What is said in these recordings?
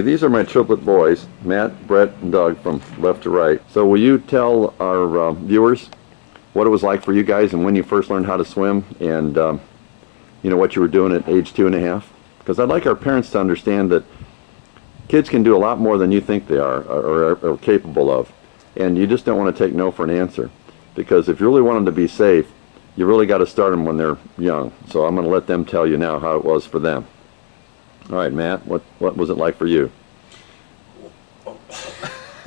These are my triplet boys, Matt, Brett, and Doug, from left to right. So will you tell our viewers what it was like for you guys and when you first learned how to swim, and you know, what you were doing at age 2.5? Because I'd like our parents to understand that kids can do a lot more than you think they are or are capable of, and you just don't want to take no for an answer. Because if you really want them to be safe, you really got to start them when they're young. So I'm going to let them tell you now how it was for them. All right, Matt, what was it like for you?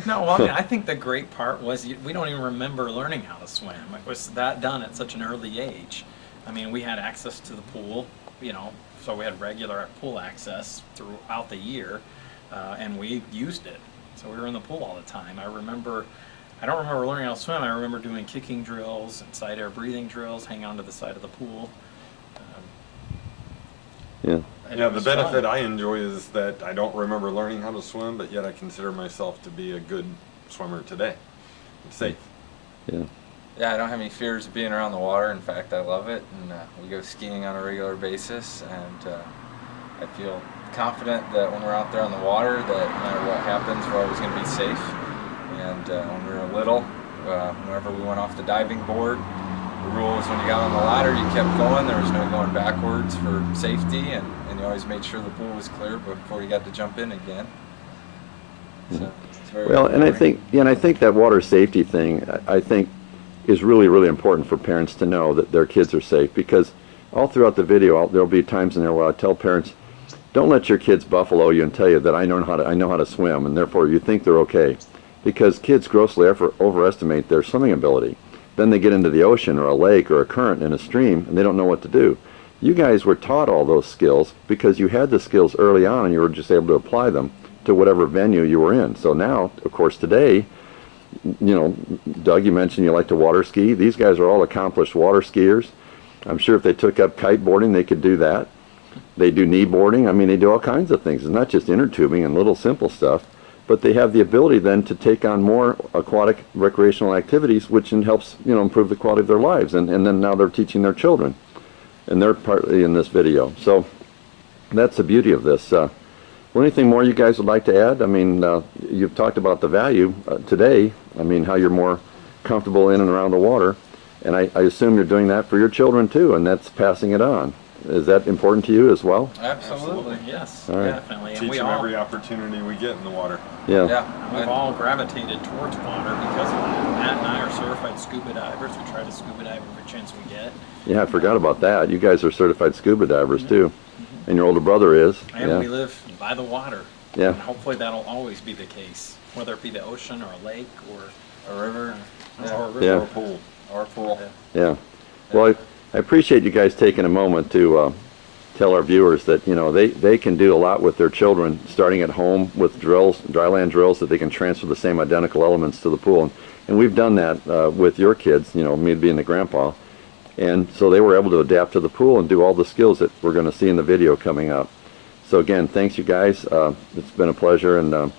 No, well, I mean, I think the great part was we don't even remember learning how to swim. It was that done at such an early age. I mean, we had access to the pool, you know, so we had regular pool access throughout the year, and we used it. So we were in the pool all the time. I don't remember learning how to swim. I remember doing kicking drills and side air breathing drills, hang on to the side of the pool. Yeah. Yeah, the benefit I enjoy is that I don't remember learning how to swim, but yet I consider myself to be a good swimmer today. It's safe. Yeah. Yeah, I don't have any fears of being around the water. In fact, I love it, and we go skiing on a regular basis, and I feel confident that when we're out there on the water, that no matter what happens, we're always going to be safe. And when we were little, whenever we went off the diving board, the rule was when you got on the ladder, you kept going. There was no going backwards for safety, and you always made sure the pool was clear before you got to jump in again. So it's very Well, and I think that water safety thing, I think, is really, really important for parents to know that their kids are safe, because all throughout the video, there'll be times in there where I tell parents, don't let your kids buffalo you and tell you that I know how to swim, and therefore you think they're okay, because kids grossly overestimate their swimming ability. Then they get into the ocean or a lake or a current in a stream, and they don't know what to do. You guys were taught all those skills because you had the skills early on, and you were just able to apply them to whatever venue you were in. So now, of course, today, you know, Doug, you mentioned you like to water ski. These guys are all accomplished water skiers. I'm sure if they took up kiteboarding, they could do that. They do knee boarding. I mean, they do all kinds of things. It's not just inner tubing and little simple stuff, but they have the ability then to take on more aquatic recreational activities, which helps, you know, improve the quality of their lives. And then now they're teaching their children, and they're partly in this video. So that's the beauty of this. Well, anything more you guys would like to add? I mean, you've talked about the value today. I mean, how you're more comfortable in and around the water. And I assume you're doing that for your children too, and that's passing it on. Is that important to you as well? Absolutely, yes, all right. Definitely. And Teach we them all, every opportunity we get in the water. Yeah. Yeah, we've all gravitated towards water because of that. Matt and I are certified scuba divers. We try to scuba dive every chance we get. Yeah, I forgot about that. You guys are certified scuba divers too. And your older brother is. And yeah. we live by the water. Yeah. And hopefully that'll always be the case, whether it be the ocean or a lake or a river, or a river Yeah. or a pool. or a pool. Yeah. Well, I appreciate you guys taking a moment to tell our viewers that, you know, they can do a lot with their children, starting at home with drills, dry land drills, that they can transfer the same identical elements to the pool. And we've done that with your kids, you know, me being the grandpa. And so they were able to adapt to the pool and do all the skills that we're going to see in the video coming up. So again, thanks you guys. It's been a pleasure, and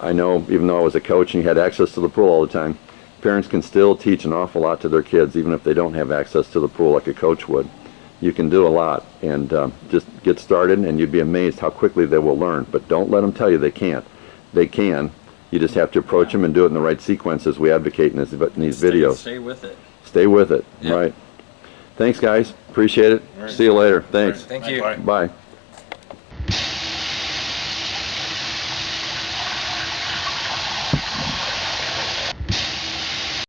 I know even though I was a coach and you had access to the pool all the time, parents can still teach an awful lot to their kids even if they don't have access to the pool like a coach would. You can do a lot, and just get started, and you'd be amazed how quickly they will learn. But don't let them tell you they can't. They can. You just have to approach them and do it in the right sequence as we advocate in these videos. Stay with it. Stay with it. Yeah. Right. Thanks, guys. Appreciate it. All right. See you later. Thanks. Thank you. Bye. Bye.